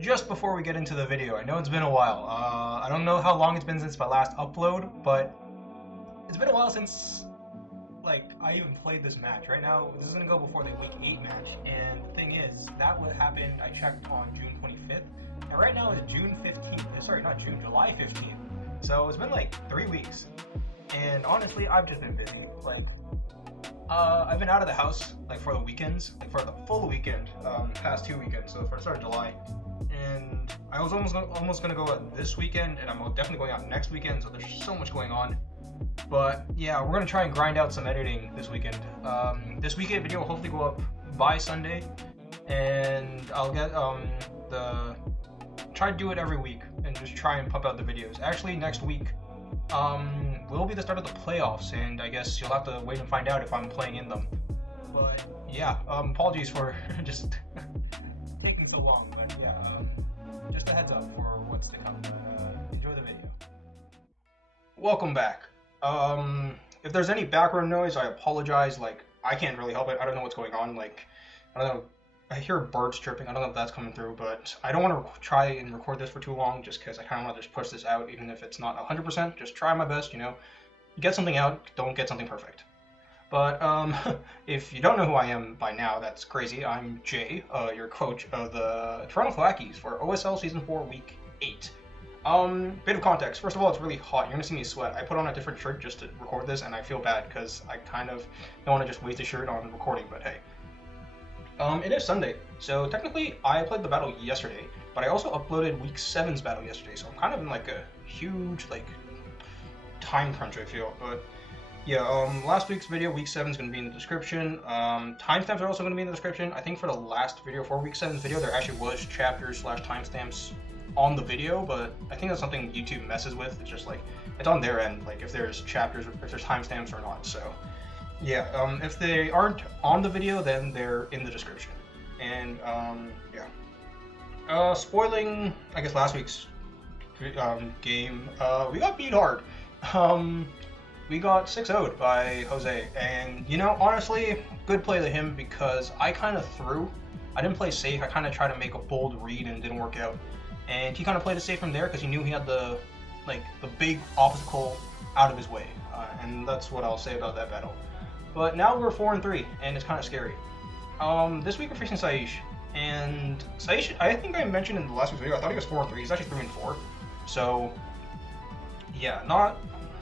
just before we get into the video, I know it's been a while. I don't know how long it's been since my last upload, but it's been a while since I even played this match. Right now, this is gonna go before the week 8 match, and the thing is, that what happened. I checked on June 25th, and right now it's June 15th. Sorry, not June, July 15th. So it's been like 3 weeks, and honestly, I've just been busy. I've been out of the house for the weekends, for the full weekend, past 2 weekends. So for the start of July, and I was almost gonna go out this weekend, and I'm definitely going out next weekend. So there's so much going on. But yeah, we're gonna try and grind out some editing this weekend. This weekend video will hopefully go up by Sunday, and I'll get try to do it every week and just try and pump out the videos. Actually, next week will be the start of the playoffs, and I guess you'll have to wait and find out if I'm playing in them. But yeah, apologies for just taking so long. But yeah, just a heads up for what's to come. Enjoy the video. Welcome back. If there's any background noise, I apologize. I can't really help it. I don't know what's going on. I don't know. I hear birds chirping. I don't know if that's coming through, but I don't want to try and record this for too long, just because I kind of want to just push this out, even if it's not 100%. Just try my best, get something out. Don't get something perfect. But if you don't know who I am by now, that's crazy. I'm Jay, your coach of the Toronto Flackies for OSL Season 4, Week 8. Bit of context. First of all, it's really hot. You're gonna see me sweat. I put on a different shirt just to record this, and I feel bad because I kind of don't want to just waste a shirt on recording, but hey. It is Sunday, so technically I played the battle yesterday, but I also uploaded Week 7's battle yesterday, so I'm kind of in a huge, time crunch, I feel. But yeah, last week's video, Week 7 is going to be in the description. Timestamps are also going to be in the description. I think for the last video, for Week 7's video, there actually was chapters/timestamps on the video, but I think that's something YouTube messes with. It's just it's on their end, if there's chapters, if there's timestamps or not. So yeah, if they aren't on the video, then they're in the description. And yeah, spoiling, I guess, last week's game, we got beat hard. We got 6-0'd by Jose, and honestly, good play to him, because I kind of threw. I didn't play safe. I kind of tried to make a bold read and it didn't work out. And he kind of played it safe from there because he knew he had the big obstacle out of his way, and that's what I'll say about that battle. But now we're 4-3, and it's kind of scary. This week we're facing Saish, and Saish, I think I mentioned in the last week's video, I thought he was 4-3. He's actually 3-4. So yeah,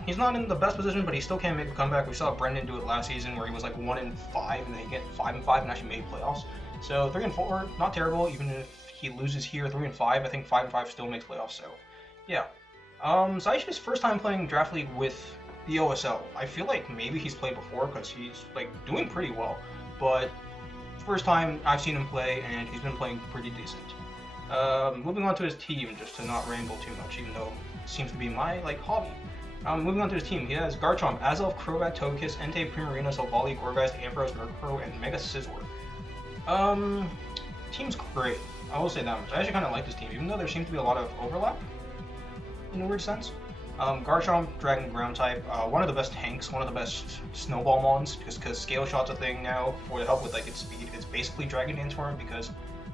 he's not in the best position, but he still can make a comeback. We saw Brendan do it last season, where he was 1-5, and then he get 5-5 and actually made playoffs. So 3-4, not terrible. Even if he loses here, 3-5, I think 5-5 still makes playoffs. So yeah, Saish's first time playing Draft League with the OSL. I feel like maybe he's played before, because he's doing pretty well, but first time I've seen him play, and he's been playing pretty decent. Moving on to his team, just to not ramble too much, even though it seems to be my hobby. Moving on to his team, he has Garchomp, Azelf, Crobat, Togekiss, Entei, Primarina, Solvali, Gourgeist, Ampharos, Murkrow, and Mega Scizor. Team's great. I will say that much. I actually kind of like this team, even though there seems to be a lot of overlap, in a weird sense. Garchomp, Dragon Ground type, one of the best tanks, one of the best Snowball Mons, just because Scale Shot's a thing now for to help with its speed. It's basically Dragon Dance for him because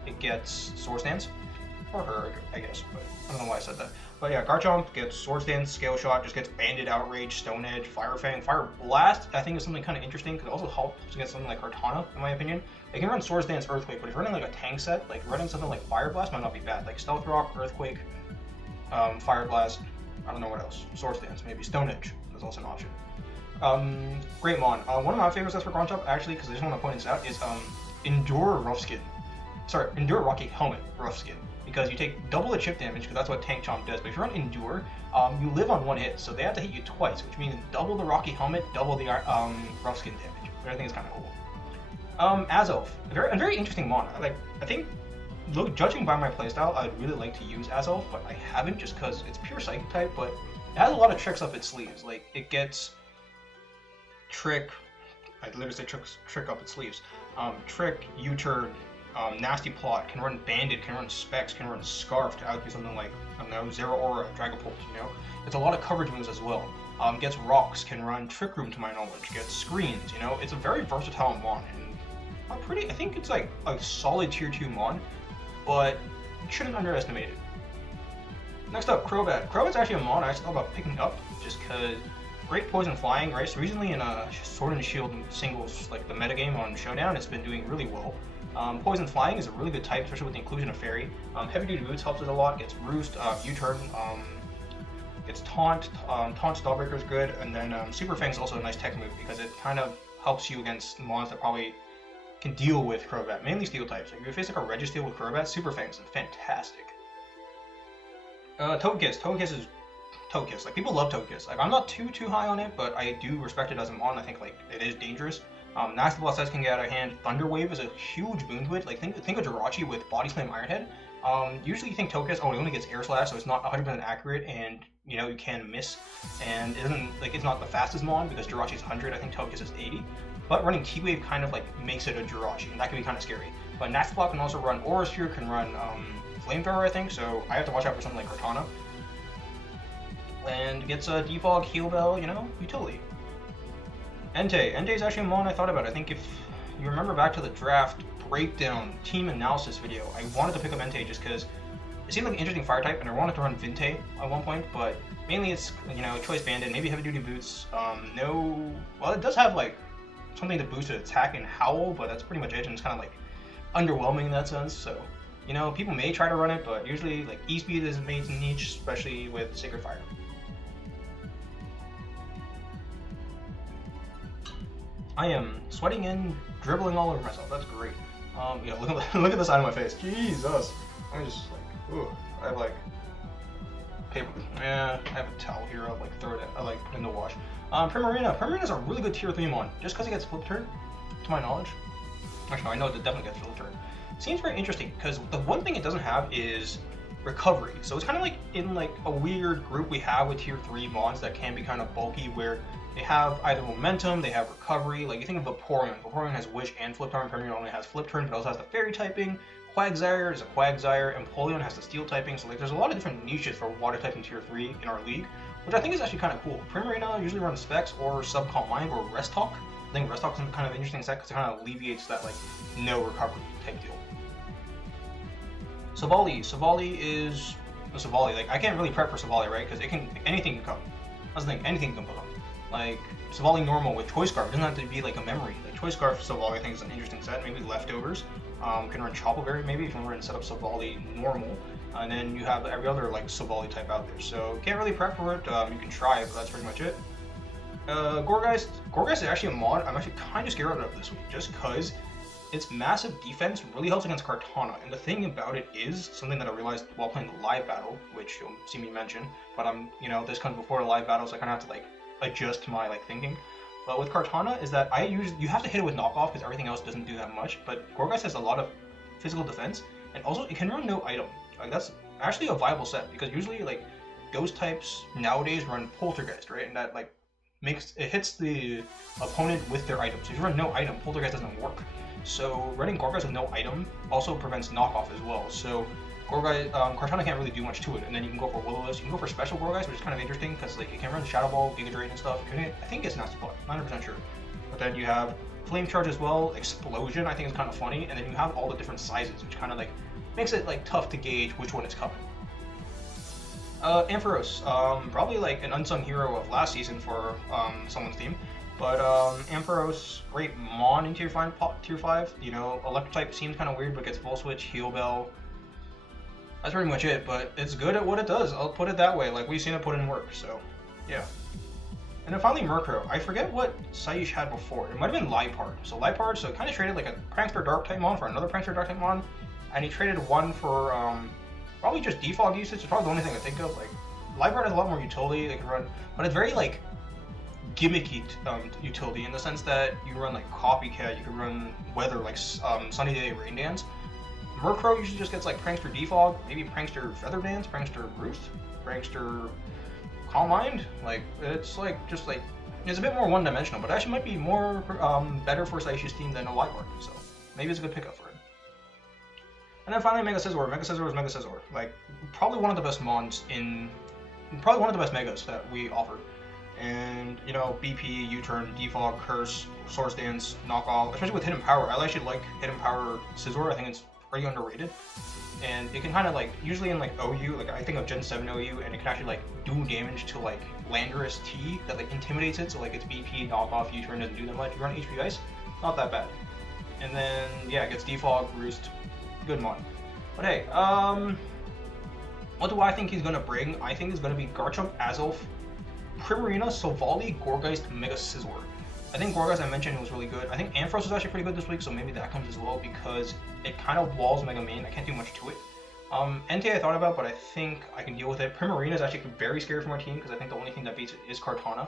it gets Swords Dance, or her, I guess, but I don't know why I said that. But yeah, Garchomp gets Swords Dance, Scale Shot, just gets Banded, Outrage, Stone Edge, Fire Fang, Fire Blast. I think is something kind of interesting because it also helps against something like Kartana, in my opinion. They can run Swords Dance, Earthquake, but if you're running a tank set, running something like Fire Blast might not be bad. Stealth Rock, Earthquake, Fire Blast. I don't know what else. Swords Dance, maybe Stone Edge. That's also an option. Great Mon. One of my favorite sets for Garchomp, actually, because I just want to point this out, is Endure Rough Skin. Sorry, Endure Rocky Helmet Rough Skin. Because you take double the chip damage, because that's what Tank Chomp does. But if you're on Endure, you live on one hit, so they have to hit you twice, which means double the Rocky Helmet, double the Rough Skin damage. Which I think is kind of cool. Azelf, a very interesting Mon. I think, judging by my playstyle, I'd really like to use Azelf, but I haven't, just because it's pure Psychic type, but it has a lot of tricks up its sleeves. It gets Trick, I literally say trick up its sleeves. Trick, U-Turn, Nasty Plot, can run Bandit, can run Specs, can run Scarf to outdo something like, I don't know, Zero Aura, Dragapult, It's a lot of coverage moves as well. Gets Rocks, can run Trick Room to my knowledge, gets Screens, It's a very versatile Mon, and I think it's a solid tier 2 Mon, but shouldn't underestimate it. Next up, Crobat. Crobat's actually a mon I actually thought about picking up just because great poison flying, right? So recently in Sword and Shield singles, like the metagame on Showdown, it's been doing really well. Poison flying is a really good type, especially with the inclusion of Fairy. Heavy duty boots helps it a lot. Gets Roost, U-turn, gets Taunt. Taunt Stallbreaker is good, and then Super Fang is also a nice tech move because it kind of helps you against mons that probably can deal with Crobat, mainly Steel types. Like if you face like a Registeel with Crobat, Super Fang is fantastic. Togekiss. Togekiss is Togekiss. Like people love Togekiss. Like I'm not too high on it, but I do respect it as a mon. I think like it is dangerous. Nasty Blast can get out of hand. Thunder Wave is a huge boon to it. Like think of Jirachi with Body Slam Iron Head. Usually you think Togekiss, oh, it only gets Air Slash, so it's not 100% accurate, and you know you can miss, and it doesn't like it's not the fastest mon because Jirachi's 100. I think Togekiss is 80. But running T-Wave kind of like makes it a Jirachi, and that can be kind of scary. But Nasty Block can also run Aura Sphere, can run Flamethrower, I think, so I have to watch out for something like Cortana. And gets a Defog, Heal Bell, you know, utility. Entei. Entei is actually a mon I thought about. I think if you remember back to the draft breakdown team analysis video, I wanted to pick up Entei just because it seemed like an interesting fire type, and I wanted to run Vinte at one point, but mainly it's, you know, Choice Banded, maybe Heavy Duty Boots. Well, it does have like something to boost its attack and Howl, but that's pretty much it, and it's kind of like underwhelming in that sense, so you know, people may try to run it, but usually like E-Speed is made niche, especially with Sacred Fire. I am sweating and dribbling all over myself. That's great. You know, look at the side of my face. Jesus. I'm just like, ooh. I have like paper. Yeah, I have a towel here. I'll like throw it. I like put in the wash. Primarina. Primarina is a really good tier 3 mon, just because it gets flip turn, to my knowledge. Actually, no, I know it definitely gets flip turn. Seems very interesting because the one thing it doesn't have is recovery. So it's kind of like in like a weird group we have with tier 3 mons that can be kind of bulky, where they have either momentum, they have recovery. Like you think of Vaporeon. Vaporeon has Wish and Flip Turn. Primarina only has Flip Turn, but also has the Fairy typing. Quagsire is a Quagsire. Empoleon has the Steel typing. So like there's a lot of different niches for water type in tier 3 in our league, which I think is actually kind of cool. Primarina usually runs Specs or Subcom Mind or Rest Talk. I think Rest Talk is kind of an interesting set because it kind of alleviates that like no recovery type deal. Savali. Savali is a Savali. Like I can't really prep for Savali, right? Because it can anything can come. That's the thing. Anything can come. Like Savali normal with Choice Scarf, it doesn't have to be like a memory. Like Choice Scarf Savali I think is an interesting set. Maybe Leftovers. Can run Choppleberry maybe if you want to set up Savali normal. And then you have every other like Savali type out there. So can't really prep for it. You can try it, but that's pretty much it. Gourgeist. Gourgeist is actually a mod I'm actually kind of scared of this week, just because its massive defense really helps against Cortana. And the thing about it is something that I realized while playing the live battle, which you'll see me mention. But you know, this comes before the live battle, so I kind of have to like adjust my like thinking. But with Cortana is that you have to hit it with knockoff because everything else doesn't do that much. But Gourgeist has a lot of physical defense, and also it can run no item. Like that's actually a viable set because usually like ghost types nowadays run Poltergeist, right? And that like hits the opponent with their item. So if you run no item, Poltergeist doesn't work. So running Gourgeist with no item also prevents knockoff as well. So Cortana can't really do much to it, and then you can go for Will-O-Wisp. You can go for Special Gourgeist, which is kind of interesting because like it can run Shadow Ball, Giga Drain, and stuff. I think it's Nasty Block, 100% sure. But then you have Flame Charge as well. Explosion, I think is kind of funny, and then you have all the different sizes, which kind of like makes it like tough to gauge which one is coming. Ampharos, probably like an unsung hero of last season for someone's team. But Ampharos, great mon in tier 5. You know, Electric type seems kind of weird, but gets Full Switch, Heal Bell. That's pretty much it, but it's good at what it does. I'll put it that way. Like we've seen it put in work, so yeah. And then finally Murkrow. I forget what Saish had before. It might have been Liepard. So Liepard, so kind of traded like a Prankster Dark type mon for another Prankster Dark type mon, and he traded one for probably just defog usage. It's probably the only thing I think of. Like Liepard has a lot more utility. They can run, but it's very like gimmicky utility in the sense that you run like Copycat, you can run Weather like Sunny Day Rain Dance. Murkrow usually just gets like Prankster Defog, maybe Prankster Feather Dance, Prankster Roost, Prankster Calm Mind. Like it's like just like it's a bit more one-dimensional, but actually might be more better for Saish's team than a Liepard. So maybe it's a good pickup for him. And then finally Mega Scizor. Mega Scizor is Mega Scizor. Like probably one of the best mons probably one of the best megas that we offer. And you know, BP, U-turn, Defog, Curse, Source Dance, Knockoff, especially with Hidden Power. I actually like Hidden Power Scizor. I think it's pretty underrated. And it can kind of like, usually in like OU, like I think of Gen 7 OU, and it can actually like do damage to like Landorus T that like intimidates it, so like its BP, knockoff, U-turn doesn't do that much. You run HP Ice, not that bad. And then, yeah, it gets Defog, Roost, good mon. But hey, what do I think he's gonna bring? I think he's gonna be Garchomp, Azelf, Primarina, Sovaldi, Gourgeist, Mega Scizor. I think Gourgeist, I mentioned, was really good. I think Ampharos was actually pretty good this week, so maybe that comes as well because it kind of walls Mega Man. I can't do much to it. NT I thought about, but I think I can deal with it. Primarina is actually very scary for my team because I think the only thing that beats it is Kartana.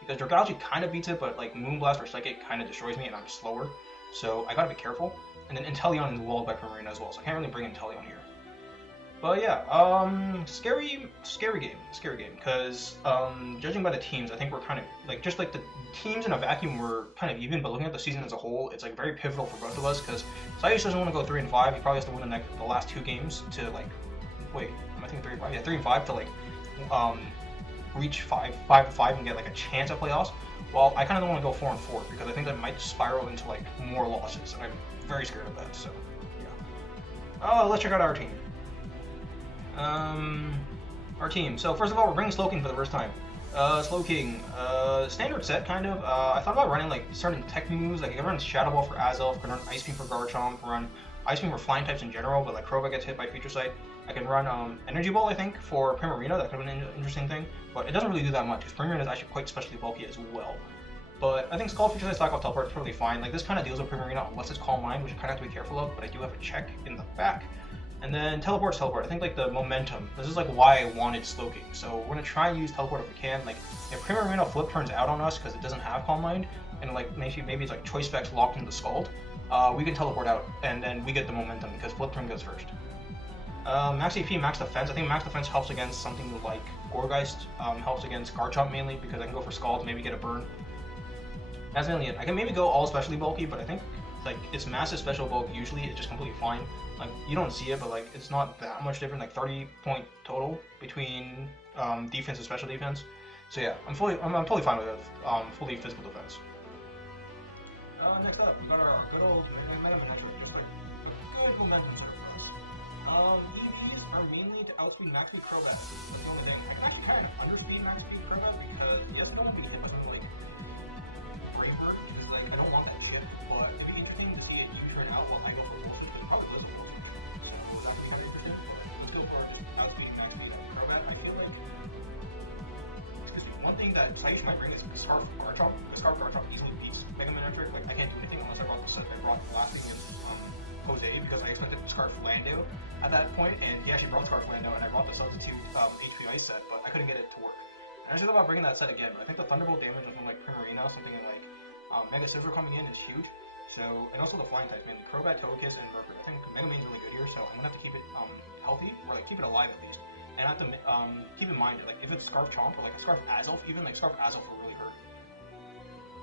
Because Dragalge kind of beats it, but like Moonblast or Psychic kind of destroys me and I'm slower. So I gotta be careful. And then Inteleon is walled by Primarina as well, so I can't really bring Inteleon here. But yeah, scary game, because judging by the teams, I think we're kind of, like, just like the teams in a vacuum were kind of even, but looking at the season as a whole, it's like very pivotal for both of us, because Saish doesn't want to go 3-5, he probably has to win the last 2 games to, like, wait, am I thinking 3-5? Yeah, 3-5 to, like, reach 5-5 and get, like, a chance at playoffs, while I kind of don't want to go 4-4, because I think that might spiral into, like, more losses, and I'm very scared of that, so, yeah. Let's check out our team. Our team. So first of all, we're bringing Slowking for the first time. Slowking, standard set kind of. I thought about running like certain tech moves. Like I can run Shadow Ball for Azelf, I can run Ice Beam for Garchomp, run Ice Beam for flying types in general, but like Crobat gets hit by Future Sight. I can run Energy Ball, I think, for Primarina. That could have been an interesting thing, but it doesn't really do that much because Primarina is actually quite specially bulky as well. But I think Skull Future Sight, Slack Off Teleport is totally fine. Like this kind of deals with Primarina unless it's Calm Mind, which I kind of have to be careful of, but I do have a check in the back. And then Teleport. I think like the momentum. This is like why I wanted Slowking. So we're gonna try and use Teleport if we can. Like if Primarina Flip turns out on us because it doesn't have Calm Mind, and like maybe it's like Choice Specs locked into the Scald, we can teleport out and then we get the momentum because Flip turn goes first. Max AP, Max Defense. I think Max Defense helps against something like Gourgeist. Helps against Garchomp mainly because I can go for Scald, maybe get a burn. That's mainly it. I can maybe go all specially bulky, but I think like it's massive special bulk usually it's just completely fine. Like you don't see it, but like it's not that much different. Like 30 point total between defense and special defense. So yeah, I'm totally fine with it. Fully physical defense. Next up, we got our good old momentum actually just like good momentum sort of for us. EVs are mainly to outspeed max speed Crobat. That's the only thing. I can actually kind of underspeed max speed Crobat because yes, no one can get hit by something like Brave Bird. It's like I don't want that shit, but it'd be interesting to see it U-turn out while I go for Wilson, but probably doesn't. So that's kind of interesting. Let's go for outspeed max speed Crobat. I feel like because one thing that Saish might bring is the Scarf Garchomp. The Scarf Garchomp easily beats Mega Man Trick. Like I can't do anything unless I brought Blasting and Jose because I expected Scarf Lando at that point, and he actually brought Scarf Lando, and I brought the substitute HP Ice set, but I couldn't get it to work. And I actually thought about bringing that set again, but I think the Thunderbolt damage from like Primarina, something like Mega Scizor coming in is huge. So, and also the flying types, mainly Crobat, Togekiss, and Mercury. I think Mega Man's really good here, so I'm gonna have to keep it healthy, or like keep it alive at least. And I have to keep in mind, like if it's Scarf Chomp or like a Scarf Azelf, even like Scarf Azelf will really hurt.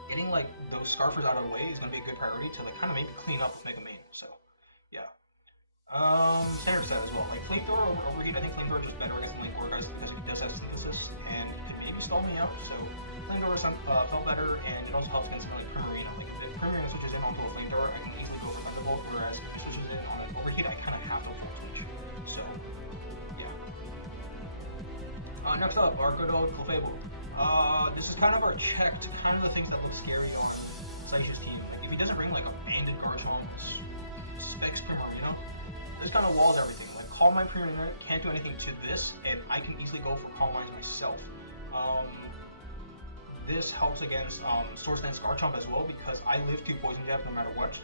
Getting like those Scarfers out of the way is gonna be a good priority to like kind of maybe clean up with Mega Man. So, yeah. Standard set as well. Like Flamethrower over Overheat, I think Flamethrower is just better against like Gourgeist because it does have Stasis and it maybe stall me out. So Flamethrower felt better, and it also helps against something like Primarina. Like if Primarina switches in onto a Flamethrower, I can easily go for Thunderbolt. Whereas if it switches in on an Overheat, I kind of have no front switch. So yeah. Next up, our good old Clefable. This is kind of our check to kind of the things that look scary on Saish's team. Like if he doesn't bring like Abandoned Garchomp, Specs Primarina, this kind of walls everything. Like Calm Mind Primarina can't do anything to this, and I can easily go for Calm Mind myself. This helps against Swords Dance Garchomp as well because I live to Poison Jab no matter what.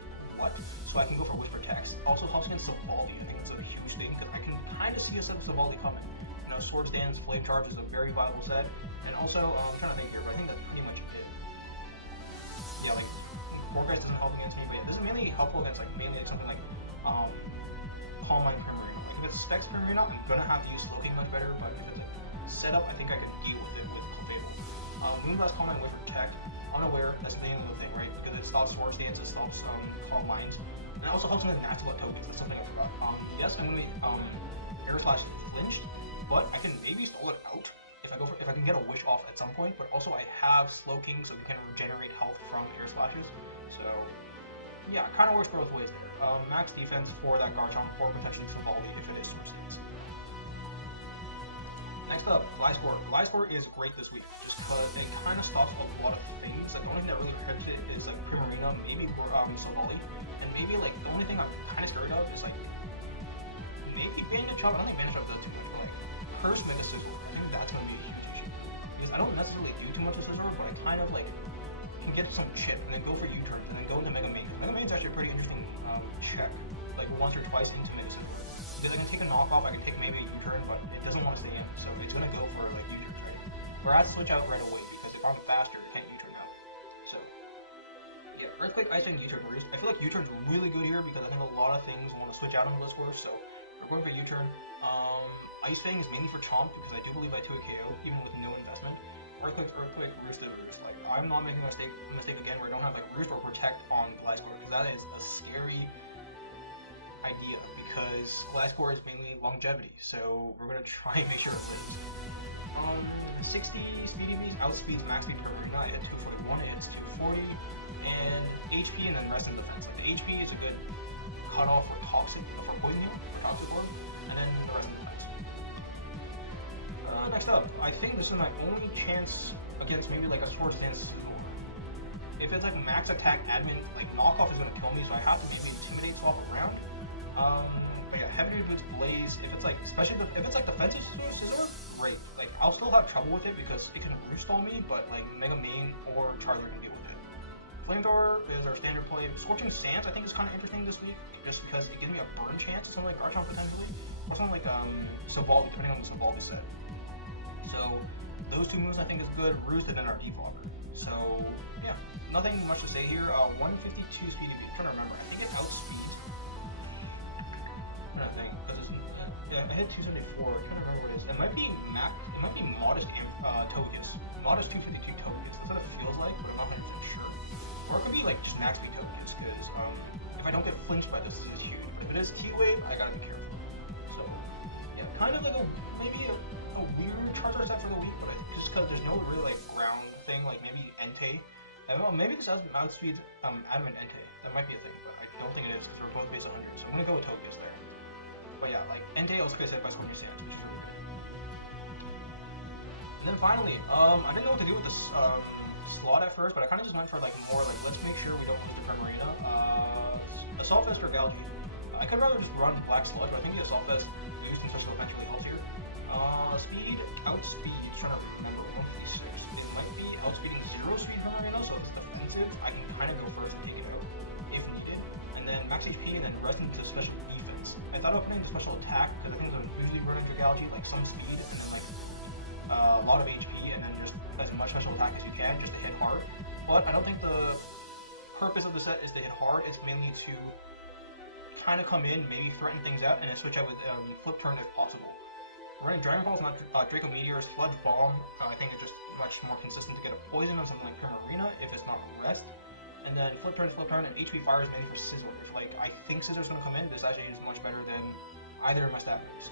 So I can go for Whisper Text. Also helps against Sovaldi. I think it's a huge thing because I can kind of see a set of Sovaldi coming. You know, Swords Dance, Flame Charge is a very viable set, and also I'm trying to think here, but I think that's pretty much it. Yeah, like Gourgeist doesn't help against me, but yeah, this is mainly helpful against like something like Calm Mind Primarina. Like if it's Specs Primarina, I'm gonna have to use Slowking much better, but if it's like setup, I think I can deal with it with Clefable. Moonblast, Calm Mind, Whisper Tech, Unaware, that's the name of the thing, right? Because it stops Swords Dance, it stops Calm Minds, and it also helps with Natural tokens. That's something I forgot. Yes, I'm gonna be Air Slash flinched, but I can maybe stall it out if I can get a Wish off at some point. But also I have Slowking, so we can regenerate health from Air Slashes. So yeah, it kind of works both ways there. Max defense for that Garchomp or potentially Savali if it is Source Dance. Next up, Gliscor is great this week just because it kind of stops a lot of things. Like the only thing that really hurts it is like Primarina, maybe Savali, and maybe like the only thing I'm kind of scared of is like maybe Bandit-Chomp. I don't think Bandit-Chomp does too much, but like Curse Mega Scizor. I think that's gonna be a huge issue because I don't necessarily do too much with Scizor, but I kind of like can get some chip and then go for U-turn and then go into Mega Main. Mega Main's actually a pretty interesting check, like once or twice into Mega Scizor. Because I can take a knockoff, I can take maybe a U-turn, but it doesn't want to stay in, so it's gonna go for like U-turn, right? Or I have to switch out right away because if I'm faster, it can't U-turn out. So yeah, Earthquake, Ice Wing, U-turn, Roost. I feel like U-turn's really good here because I think a lot of things want to switch out on the Gliscor, so we're going for U-turn. Ice Fang is mainly for Chomp because I do believe I 2 a KO even with no investment. Earthquake, Roost, Roost. Like I'm not making a mistake again where I don't have like Roost or Protect on Gliscor because that is a scary idea because Gliscor is mainly longevity, so we're gonna try and make sure it lives. 60 speedy beast, outspeeds max speed per arena. I hit 241, it hits 240, and HP and then rest in defense. Like the HP is a good cutoff for toxic, for poison heal, for toxic orb, and then the rest in defense. Next up, I think this is my only chance against maybe like a Source Dance Scizor. If it's like max attack admin, like knockoff is gonna kill me, so I have to maybe intimidate swap around. But yeah, Heavy Boots Blaze, if it's like, especially if it's like defensive Scizor, great. Like, I'll still have trouble with it because it can roost on me, but like Mega Main or Charizard can deal with it. Flamethrower is our standard play. Scorching Stance I think is kind of interesting this week, just because it gives me a burn chance to something like Garchomp potentially, or something like Savali, depending on the Savali set. So those two moves I think is good. Roost and then our Defogger. So yeah, nothing much to say here. 152 speed. I'm trying to remember. I think it outspeeds. I think, yeah, I hit 274. I'm trying to remember what it is. It might be modest Togekiss. Modest 252 Togekiss. That's what it feels like, but I'm not 100% sure. Or it could be like just max speed Togekiss, because if I don't get flinched by this, this is huge. But if it is Heat Wave, I gotta be careful. So yeah, kind of like maybe a weird Charizard set for the week, but just because there's no real like ground thing, like maybe Entei. I don't know, maybe this outspeeds Adamant Entei. That might be a thing, but I don't think it is because we're both base 100. So I'm gonna go with Togekiss there. But yeah, like Entei also gets hit by Scorching Stance, which is really good. And then finally, I didn't know what to do with this slot at first, but I kind of just went for like more like let's make sure we don't lose the Primarina. Assault Vest or Galgi. I could rather just run Black Sludge, but I think the Assault Vest boost and special defense really helps here. Speed, outspeed. Trying to remember 156. It might be outspeeding 0 speed Primarina, so it's defensive. I can kind of go first and take it out if needed. And then max HP and then rest into special defense. I thought of putting the special attack because I think I'm usually running through Galgi, like some speed and then like a lot of HP and then just as much special attack as you can just to hit hard. But I don't think the purpose of the set is to hit hard. It's mainly to kind of come in, maybe threaten things out, and then switch out with flip turn if possible. Running Dragon Balls, not Draco Meteor, Sludge Bomb, I think it's just much more consistent to get a poison on something like Primarina if it's not rest. And then flip turn, and HP Fire is mainly for Scizor. If like I think Scizor's gonna come in, this actually is much better than either of my stat moves.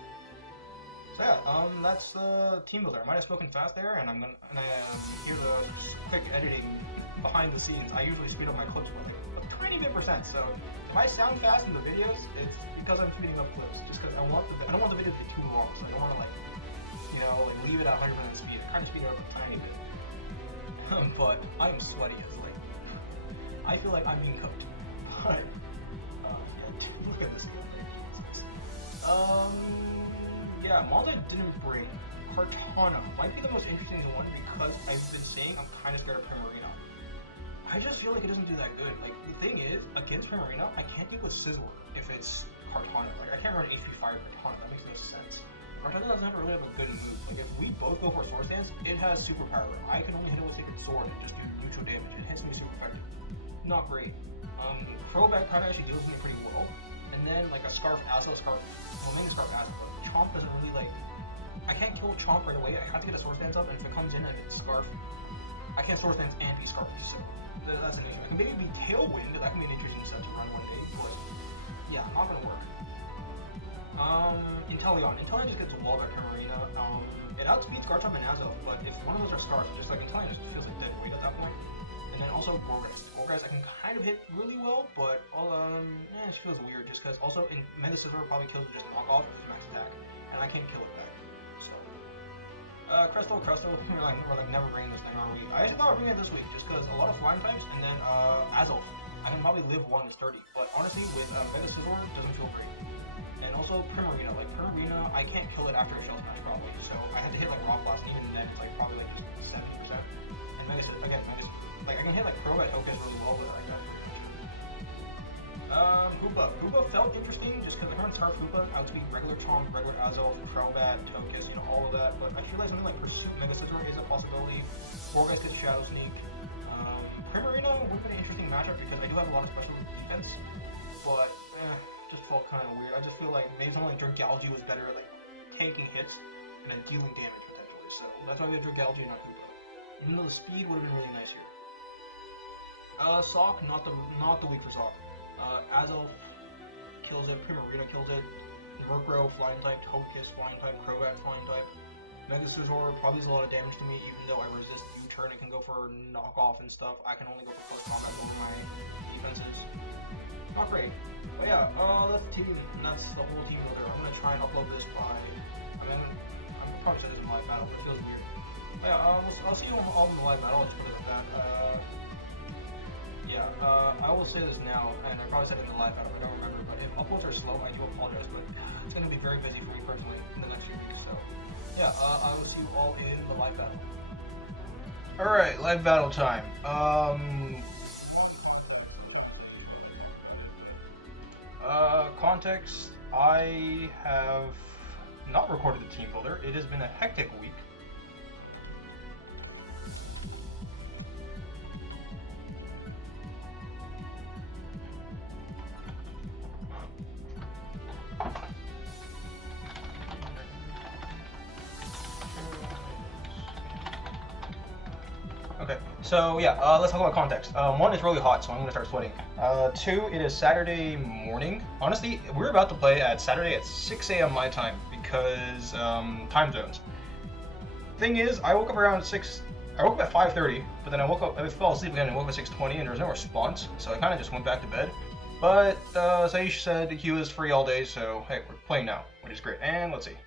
So yeah, that's the team builder. I might have spoken fast there, and I'm gonna hear the quick editing behind the scenes. I usually speed up my clips by like a tiny bit %. So if I sound fast in the videos, it's because I'm speeding up clips. Just because I don't want the video to be too long, so I don't want to like leave it at 100% speed. I kind of speed it up a tiny bit. But I am sweaty as like. I feel like I'm being cooked. But look at this. Yeah, Malta didn't break. Kartana might be the most interesting one because I've been saying I'm kind of scared of Primarina. I just feel like it doesn't do that good. Like the thing is, against Primarina, I can't deal with Scizor if it's Kartana. Like I can't run HP Fire Kartana. That makes no sense. Kartana doesn't really have a good move. Like if we both go for Source Dance, it has superpower. I can only hit it with Sacred Sword and just do neutral damage. It hits me super effective. Not great. Throwback kind of actually deals with me pretty well. And then like a Scarf Acid, mainly Scarf Acid, but Chomp doesn't really like. I can't kill Chomp right away. I have to get a Source Dance up, and if it comes in and it's Scarf, I can't Source Dance and be Scarf. So that's an issue. I can maybe be Tailwind. That can be an interesting set to run one day, but yeah, not gonna work. Inteleon just gets a wall back Primarina. It outspeeds Garchomp and Azo, but if one of those are Scarf, just like Inteleon just feels like dead weight at that point. And And then also Gorgeist I can kind of hit really well, but it just feels weird just because also in Mega Scissor probably kills with just knockoff with max attack, and I can't kill it back. So Crystal, we're like never bringing this thing, are we? I actually thought we'd bring it this week just because a lot of flying types, and then Azov. I can probably live one is 30, but honestly with Mega Scissor it doesn't feel great. And also Primarina, like Primarina, I can't kill it after a Shell Smash probably, so I had to hit like Rock Blast, and even then it's like probably like just 70%. And Mega Scissor, again, like I can hit like Crobat Focus really well with it like that. Hoopa felt interesting just because I heard Scarf Hoopa outspeed regular Chomp, regular Azov, Crobat, Focus, all of that, but I feel like something like Pursuit Mega Scissor is a possibility. Gorgeist could Shadow Sneak. Primarina would have been an interesting matchup because I do have a lot of special defense, but just felt kind of weird. I just feel like maybe something like Dragalge was better at like tanking hits and then dealing damage potentially. So that's why we have Dragalge, not Hoopa. Even though the speed would have been really nice here. Sock, not the weak for Sock. Azov kills it, Primarina kills it, Murkrow flying type, Togekiss flying type, Crobat flying type. Mega Scizor probably does a lot of damage to me, even though I resist U-turn, it can go for knockoff and stuff. I can only go for close combat over my defenses. Not great. But yeah, that's the team, and that's the whole team builder. I'm gonna try and upload this by, I'm probably saying this in live battle, but it feels weird. But yeah, I'll see you all in the live battle, I'll just put it at that. I will say this now, and I probably said it in the live battle, I don't remember, but if uploads are slow, I do apologize, but it's gonna be very busy for me personally in the next few weeks, so yeah, I will see you all in the live battle. Alright, live battle time. Context, I have not recorded the team builder. It has been a hectic week. Okay, so yeah, let's talk about context. One, it's really hot, so I'm gonna start sweating. Two, it is Saturday morning. Honestly, we're about to play at Saturday at 6 a.m. my time because time zones. Thing is, I woke up around 6. I woke up at 5:30, but then I fell asleep again and woke up at 6:20, and there was no response, so I kind of just went back to bed. But Saish said he was free all day, so hey, we're playing now, which is great. And let's see,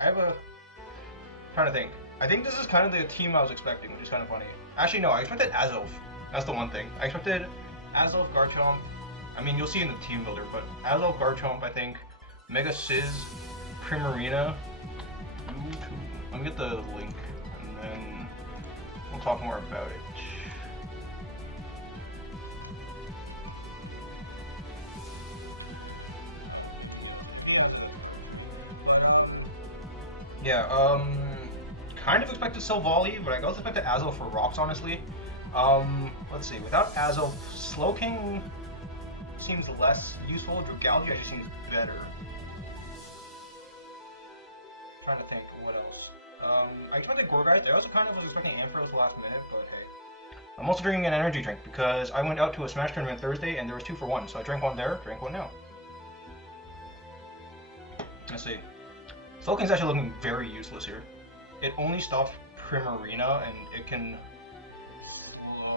trying to think. I think this is kind of the team I was expecting, which is kind of funny. Actually, no, I expected Azov. That's the one thing. I expected Azov, Garchomp. I mean, you'll see in the team builder, but Azov, Garchomp, I think. Mega Sizz, Primarina. Let me get the link, and then we'll talk more about it. Yeah, kind of expected Silvally, but I also expected Azov for rocks, honestly. Let's see, without Azov, Slowking seems less useful, Dragalge actually seems better. Trying to think, what else? I expected Gorgeist, I also kind of was expecting Ampharos last minute, but hey. I'm also drinking an energy drink, because I went out to a Smash tournament Thursday, and there was 2 for 1, so I drank one there, drank one now. Let's see. Slowking's actually looking very useless here. It only stops Primarina, and it can slow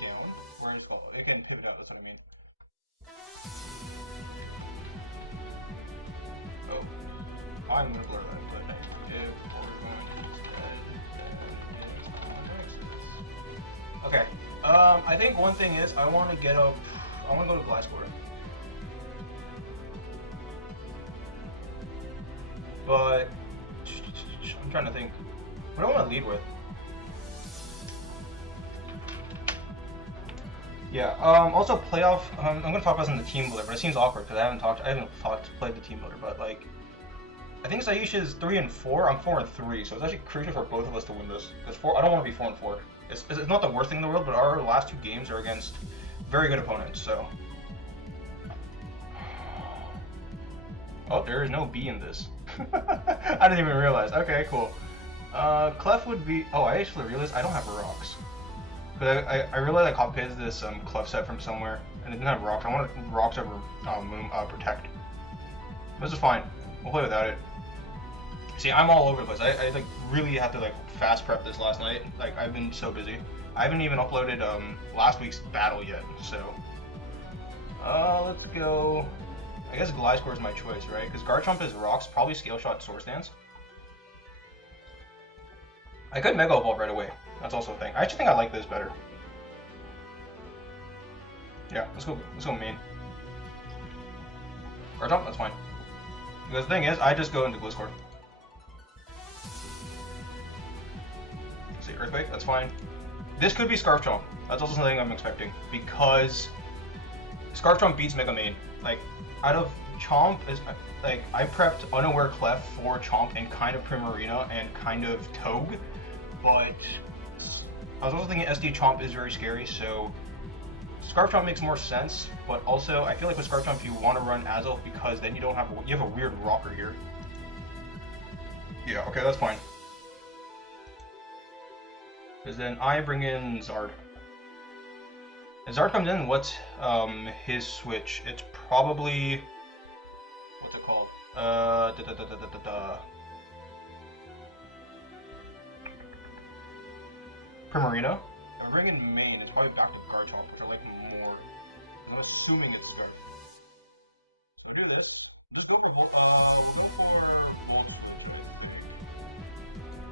down. Where is it called? It can pivot out, that's what I mean. Oh. I'm gonna blur that, but hey. If Oregon is dead, then it's okay. I think one thing is, I want to go to Gliscor. But I'm trying to think. What do I want to lead with? Yeah. Also, playoff. I'm gonna talk about this in the team builder, but it seems awkward because I haven't played the team builder. But like, I think Saish is 3 and 4. I'm 4 and 3, so it's actually crucial for both of us to win this. Because I don't want to be 4 and 4. It's not the worst thing in the world, but our last 2 games are against very good opponents. So. Oh, there is no B in this. I didn't even realize. Okay, cool. Clef would be. Oh, I actually realized I don't have rocks. But I realized I copied this Clef set from somewhere, and it didn't have rocks. I wanted rocks over Protect. This is fine. We'll play without it. See, I'm all over the place. I like really had to like fast prep this last night. Like I've been so busy. I haven't even uploaded last week's battle yet, so let's go. I guess Gliscor is my choice, right? Because Garchomp is rocks, probably Scale Shot, Swords Dance. I could Mega Evolve right away. That's also a thing. I actually think I like this better. Yeah, let's go main. Garchomp, that's fine. Because the thing is, I just go into Gliscor. See, Earthquake, that's fine. This could be Scarf Chomp. That's also something I'm expecting. Because Scarf Chomp beats Mega Main. Like, out of Chomp, is like, I prepped Unaware Clef for Chomp and kind of Primarina and kind of Togue. But I was also thinking SD Chomp is very scary, so Scarf Chomp makes more sense, but also I feel like with Scarf Chomp you want to run Azelf because then you have a weird rocker here. Yeah, okay, that's fine. Because then I bring in Zard. If Zard comes in, what's his switch? It's probably, what's it called? Primarina. If I bring in main, it's probably back to Garchomp, which I like more. I'm assuming it's Start. So do this. Just go for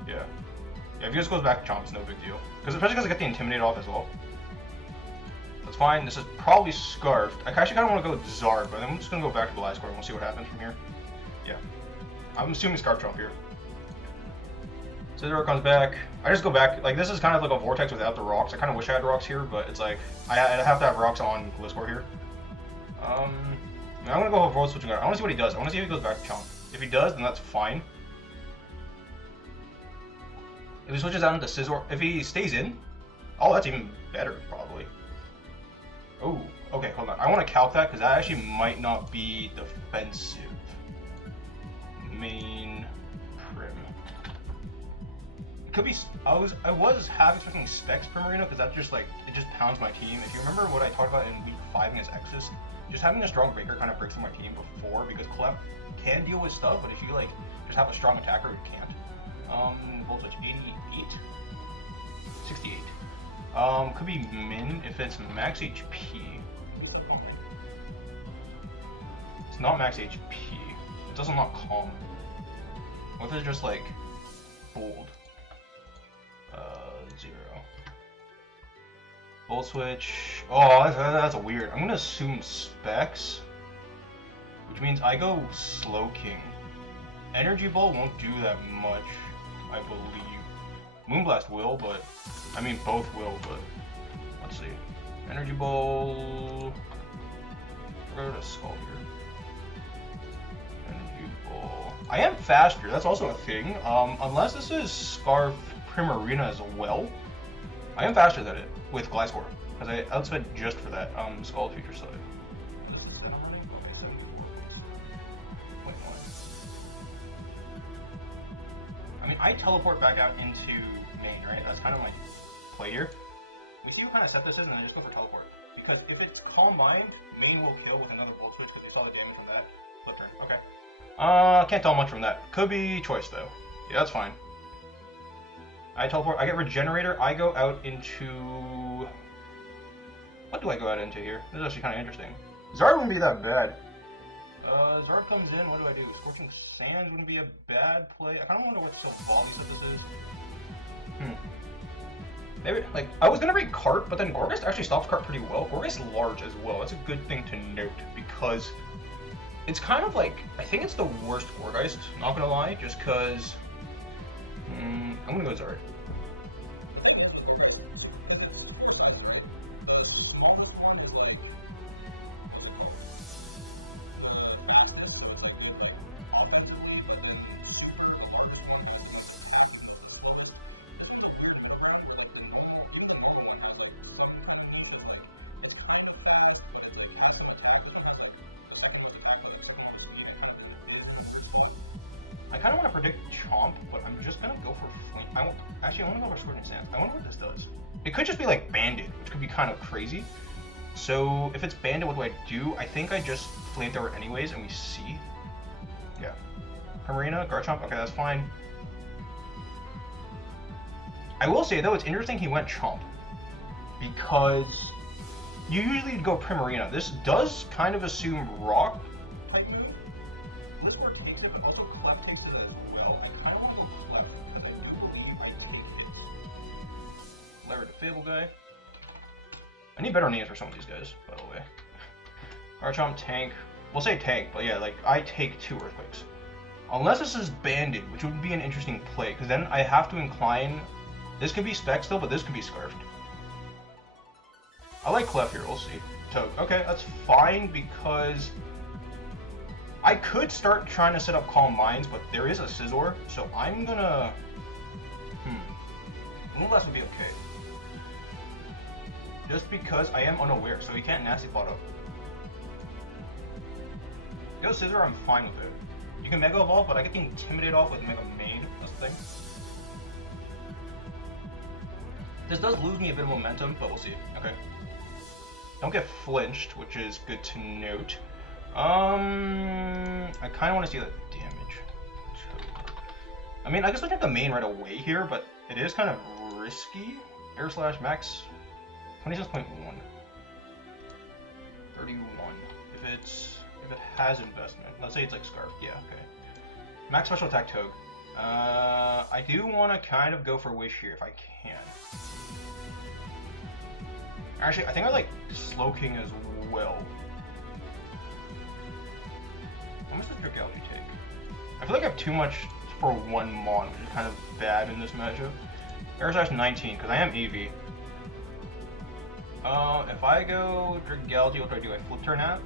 Yeah. Yeah, if he just goes back to Chomp, it's no big deal. Especially because I get the Intimidate off as well. That's fine. This is probably Scarfed. I actually kind of want to go with Zard, but I'm just going to go back to Gliscor and we'll see what happens from here. Yeah. I'm assuming Scarf Chomp here. Scizor comes back. I just go back. Like, this is kind of like a Vortex without the rocks. I kind of wish I had rocks here, but it's like, I have to have rocks on Gliscor here. I'm going to go with Volt Switching. I want to see what he does. I want to see if he goes back to Chomp. If he does, then that's fine. If he switches out into Scizor, if he stays in, oh, that's even better, probably. Oh, okay, hold on. I want to calc that, because that actually might not be defensive. Main Prim. It could be, I was half expecting Specs Primarina, because that's just like, it just pounds my team. If you remember what I talked about in week 5 against Exus, just having a strong breaker kind of breaks my team before, because Clef can deal with stuff, but if you like, just have a strong attacker, you can't. Volt Switch 88, 68. Could be Min if it's max HP. It's not max HP. It does not calm. What if it's just like bold? 0. Volt Switch. Oh, that's weird. I'm gonna assume Specs, which means I go Slow King. Energy Ball won't do that much, I believe. Moonblast will, but I mean both will, but let's see. Energy Ball. We're gonna Skull here. Energy Ball. I am faster, that's also a thing. Unless this is Scarf Primarina as well. I am faster than it with Gliscor, because I outsped just for that. Skull Future Side. I mean, I teleport back out into main, right? That's kind of my play here. We see what kind of set this is, and then just go for teleport. Because if it's Calm Mind, main will kill with another Volt Switch, because you saw the damage from that. Flip turn, okay. Can't tell much from that. Could be choice, though. Yeah, that's fine. I teleport, I get Regenerator, I go out into... What do I go out into here? This is actually kind of interesting. Zard wouldn't be that bad. Zard comes in, what do I do? Scorching Sands wouldn't be a bad play. I kind of wonder what Volby set this is. Maybe, like, I was gonna read Cart, but then Gorgeist actually stops Cart pretty well. Gorgeist large as well. That's a good thing to note, because it's kind of like, I think it's the worst Gorgeist, not gonna lie, just because... I'm gonna go Zard. I kind of want to predict Chomp, but I'm just gonna go for Flame. I want to go for Scorching Sands. I wonder what this does. It could just be like Bandit, which could be kind of crazy. So if it's Bandit, what do I do? I think I just Flamethrower anyways, and we see. Yeah. Primarina, Garchomp. Okay, that's fine. I will say though, it's interesting he went Chomp, because you usually go Primarina. This does kind of assume rock. This works takes it, but also left takes it as well. I don't want to go left because I usually right take it. Laird Fable guy. I need better names for some of these guys, by the way. Archon tank. We'll say tank, but yeah, like I take 2 earthquakes. Unless this is banded, which would be an interesting play, because then I have to incline. This could be spec still, but this could be scarfed. I like Clef here, we'll see. Toad. Okay, that's fine because I could start trying to set up Calm Minds, but there is a Scizor, so I'm gonna... Moonblast would be okay. Just because I am unaware, so he can't Nasty Plot up. Go Scizor, I'm fine with it. You can Mega Evolve, but I get the Intimidate off with Mega Main, that's the thing. This does lose me a bit of momentum, but we'll see. Okay. Don't get flinched, which is good to note. I kind of want to see that damage. I mean, I guess I get the main right away here, but it is kind of risky. Air Slash max 26.1. 31. If it has investment, let's say it's like Scarf. Yeah, okay. Max special attack Toad. I do want to kind of go for Wish here if I can. Actually, I think I like Slowking as well. How much does Dragalge take? I feel like I have too much for 1 Mon, which is kind of bad in this matchup. Air Slash 19, because I am EV. If I go Dragalge, what do? I flip turn out?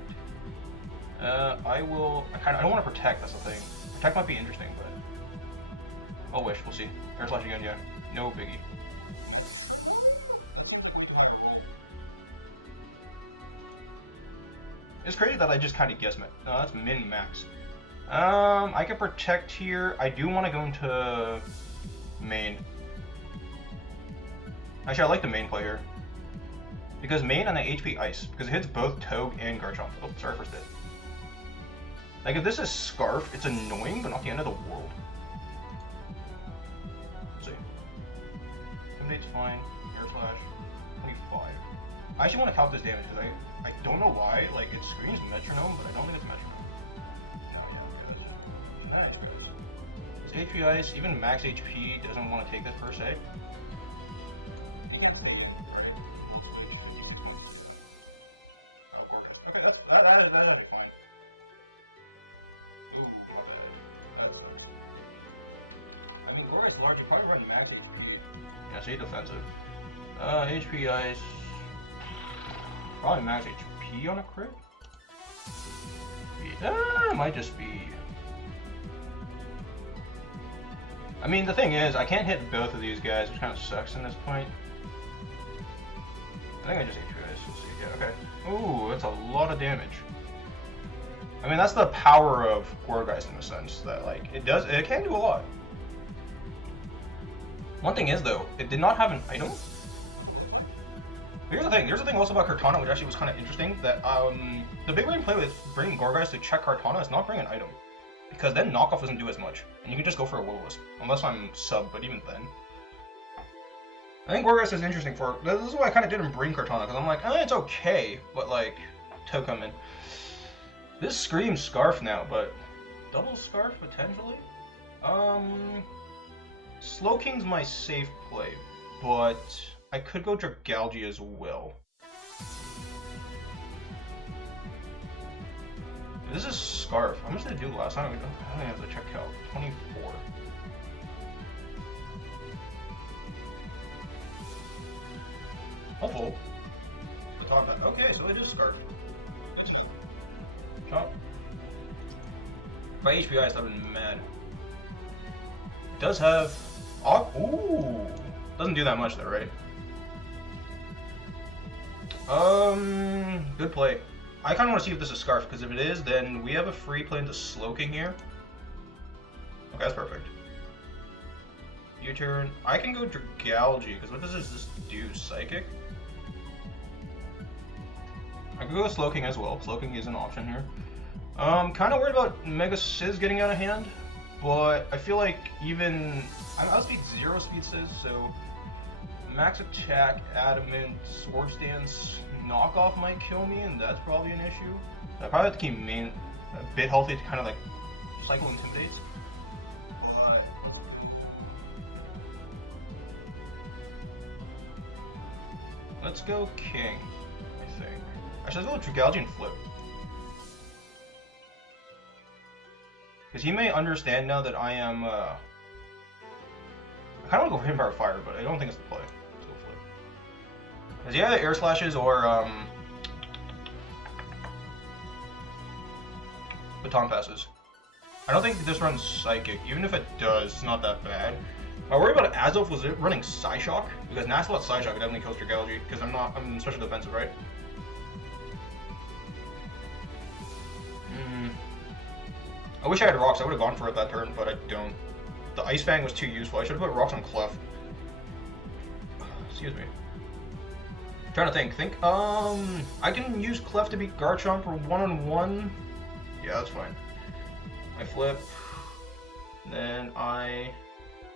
I don't want to protect, that's the thing. Protect might be interesting, but... I'll Wish, we'll see. Air Slash again, yeah. No biggie. It's crazy that I just kind of guessed it. No, that's min max. I can protect here. I do want to go into main. Actually, I like the main play here. Because main on the HP Ice. Because it hits both Togue and Garchomp. Oh, sorry for it. Like, if this is Scarf, it's annoying, but not the end of the world. Let's see. Intimidate's fine. Air Slash. 25. I actually want to count this damage, because I don't know why. Like, it screams Metronome, but I don't think it's Metronome. Nice, guys. This HP Ice, even max HP, doesn't want to take this per se. That'll be fine. Ooh, what the... I mean, Laura's large, you probably run max HP. Yeah, stay defensive. HP Ice... Probably max HP on a crit? Yeah, it might just be... I mean, the thing is, I can't hit both of these guys, which kind of sucks in this point. I think I just HP Ice. Let's see. Yeah, okay. Ooh, that's a lot of damage. I mean, that's the power of Gourgeist in the sense that, like, it can do a lot. One thing is, though, it did not have an item. Here's the thing also about Kartana, which actually was kind of interesting, that the big brain play with bringing Gourgeist to check Kartana is not bring an item. Because then knockoff doesn't do as much, and you can just go for a Will-O-Wisp, unless I'm sub, but even then. I think Gourgeist is interesting for, this is why I kind of didn't bring Kartana, because I'm like, it's okay, but like, Toe come in. This screams Scarf now, but double Scarf potentially? Slowking's my safe play, but I could go Dragalge as well. This is Scarf. How much did it do last time? I don't even have to check out. 24. Hopeful. Okay, so it is Scarf. Chomp. If I HP Ice, that would have been mad. It does have... Ooh! Doesn't do that much though, right? Good play. I kind of want to see if this is Scarf, because if it is, then we have a free play into Slowking here. Okay, that's perfect. U-turn. I can go Dragalge, because what does this do? Psychic? I could go with Slowking as well. Slowking is an option here. Kind of worried about Mega Sizz getting out of hand, but I feel like even... I'm outspeed 0 speed Sizz, so max attack, adamant, sword stance, knockoff might kill me, and that's probably an issue. I probably have to keep main a bit healthy to kind of like cycle intimidates. Let's go king, I think. Actually, let's go with Dragalge and flip. Because he may understand now that I am, I kind of want to go for him power fire, but I don't think it's the play. Let's go flip. Because he either air slashes or, baton passes. I don't think this runs psychic. Even if it does, it's not that bad. My worry about Azov was it running Psyshock, because Naxalot Psyshock definitely kills Dragalge, because I'm special defensive, right? I wish I had rocks, I would have gone for it that turn, but I don't. The Ice Fang was too useful, I should have put rocks on Clef. Excuse me. I'm trying to think, I can use Clef to beat Garchomp for one-on-one. Yeah, that's fine. I flip, then I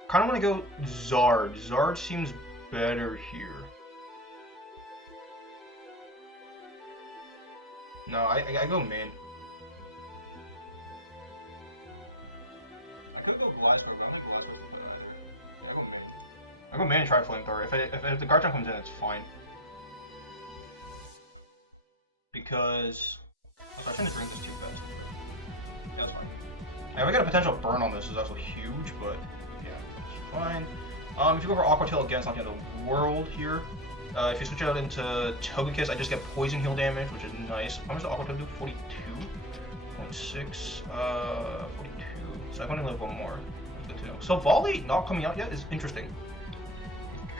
kind of want to go Zard. Zard seems better here. No, I go main. I go main and try flamethrower. If the Garchomp comes in, it's fine. Because I shouldn't drink this too fast. Yeah, that's fine. Yeah, we got a potential burn on this, is also huge, but yeah, it's fine. If you go for Aqua Tail again, it's not the end of the world here. If you switch out into Togekiss, I just get poison heal damage, which is nice. How much does Aqua Tail do? 42.6, 42. So I want to live one more. Good to know. So Volley not coming out yet is interesting.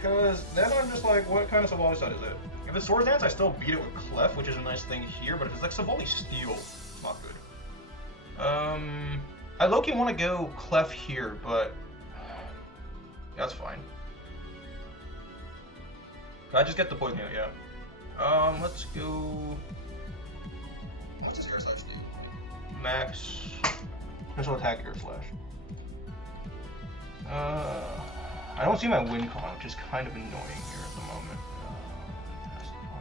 Because then I'm just like, what kind of Savali set is it? If it's Sword Dance, I still beat it with Clef, which is a nice thing here, but if it's like Savali Steel, not good. I low-key want to go Clef here, but that's fine. I just get the poison heal, yeah. Let's go. What's his air slash do? Max special attack air slash. I don't see my win con, which is kind of annoying here at the moment.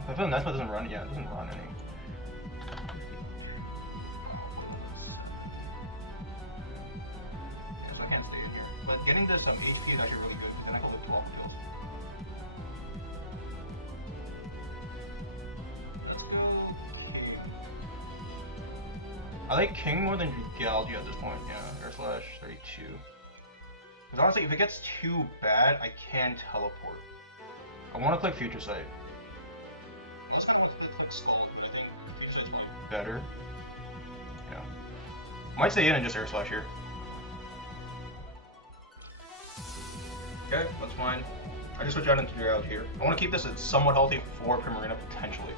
I feel Nespa doesn't run. Yeah, it doesn't run any. So I can't stay in here. But getting this HP is actually really good. Then I go with 12 kills. I like King more than Dragalge at this point. Yeah, air slash 32. Because honestly, if it gets too bad, I can teleport. I want to click Future Sight. Better. Yeah. Might stay in and just air slash here. Okay, that's fine. I just switch out into Dragalge here. I want to keep this at somewhat healthy for Primarina potentially.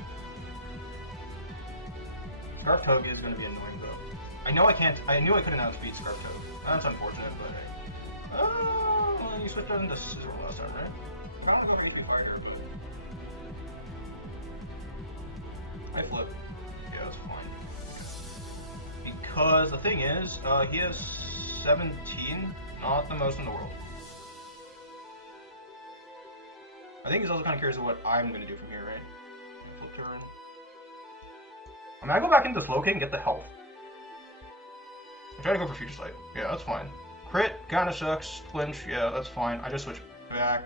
Scarf Toad is going to be annoying though. I know I can't. I knew I couldn't outspeed Scarf Toad. That's unfortunate, but hey. Oh, you switched out into Scissor last time, right? I don't know anything harder, but I flip. Yeah, that's fine. Because the thing is, he has 17, not the most in the world. I think he's also kind of curious of what I'm going to do from here, right? Flip turn. I mean, I go back into Slow King and get the health. I'm trying to go for Future Sight. Yeah, that's fine. Crit kinda sucks. Clinch, yeah, that's fine. I just switch back.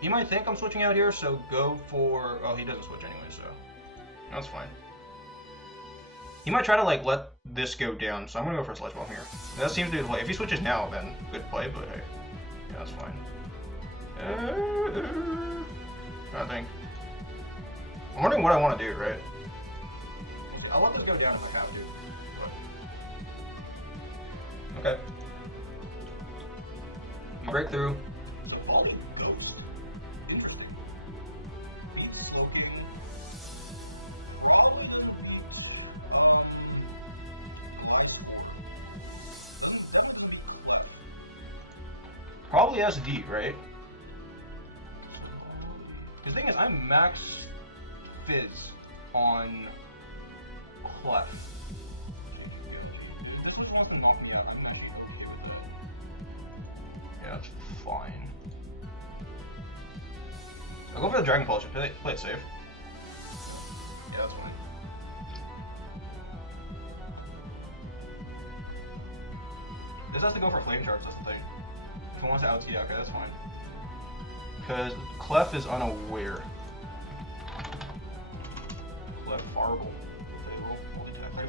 He might think I'm switching out here, so go for. Oh, he doesn't switch anyway, so that's fine. He might try to like let this go down, so I'm gonna go for a Sledge Bomb here. That seems to be the play. If he switches now, then good play, but hey, yeah, that's fine. I think. I'm wondering what I want to do, right? I want this to go down if I have to. But... Okay. You break through. The Volley Ghost. Interesting. Beats Smoking. Probably SD, right? The thing is, I'm max Fizz on Clef. Yeah, that's fine. I'll go for the Dragon Pulse. Play it safe. Yeah, that's fine. This has to go for Flame Charge, that's the thing. If it wants to outspeed, okay, that's fine. Because Clef is unaware. Clef Farble. Multi-attack, 35.2,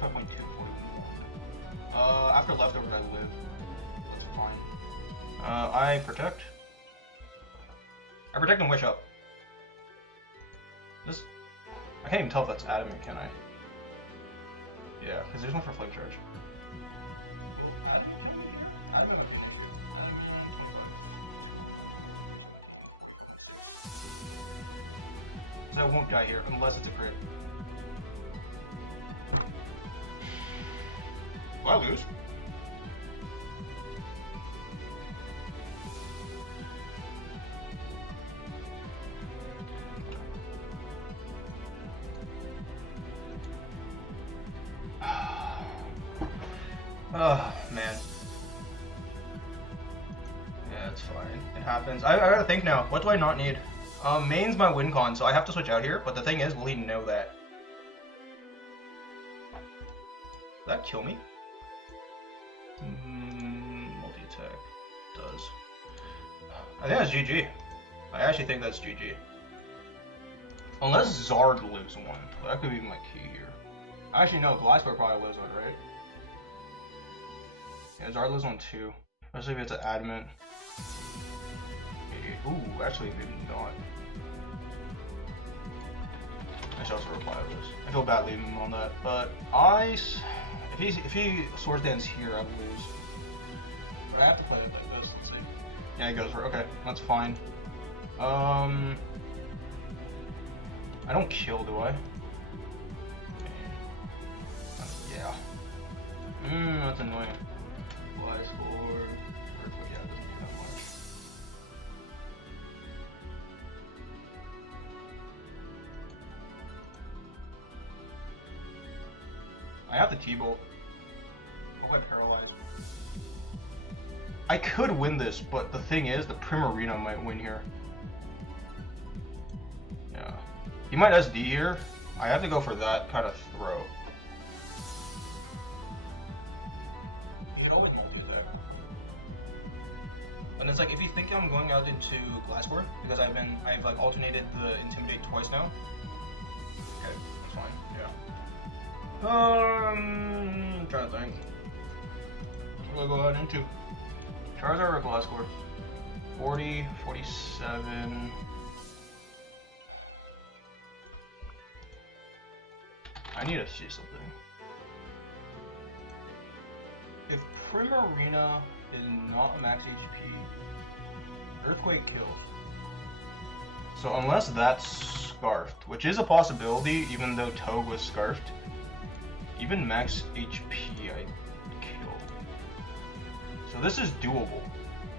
41. After leftovers, I live. That's fine. I protect. I protect and wish up. This, I can't even tell if that's adamant, can I? Yeah, because there's one for Flame Charge. So I won't die here unless it's a crit. Will I lose? Oh man. Yeah, it's fine. It happens. I gotta think now. What do I not need? Main's my win con, so I have to switch out here, but the thing is, will he know that? Does that kill me? Multi-attack. Does. I think that's GG. I actually think that's GG. Unless Zard lives one. That could be my key here. Actually, no, Glasgow probably lives one, right? Yeah, Zard lives on 2. Especially if it's an adamant. Ooh, actually, maybe not. I should also reply to this. I feel bad leaving him on that, but if he Swords Dance here, I would lose. But I have to play it like this. Let's see. Yeah, he goes for okay. That's fine. I don't kill, do I? Yeah. That's annoying. Flies forward. Yeah, it doesn't do that much. I have the T-Bolt. Oh, I paralyzed. I could win this, but the thing is, the Primarina might win here. Yeah. He might SD here. I have to go for that kind of throw. And it's like, if you think I'm going out into Glasscore, because I've like alternated the Intimidate twice now. Okay, that's fine, yeah. I'm trying to think. What do I go out into? Charizard or Glasscore? 40, 47. I need to see something. If Primarina is not max HP, Earthquake kills. So unless that's Scarfed, which is a possibility even though Togue was Scarfed, even max HP I kill. So this is doable.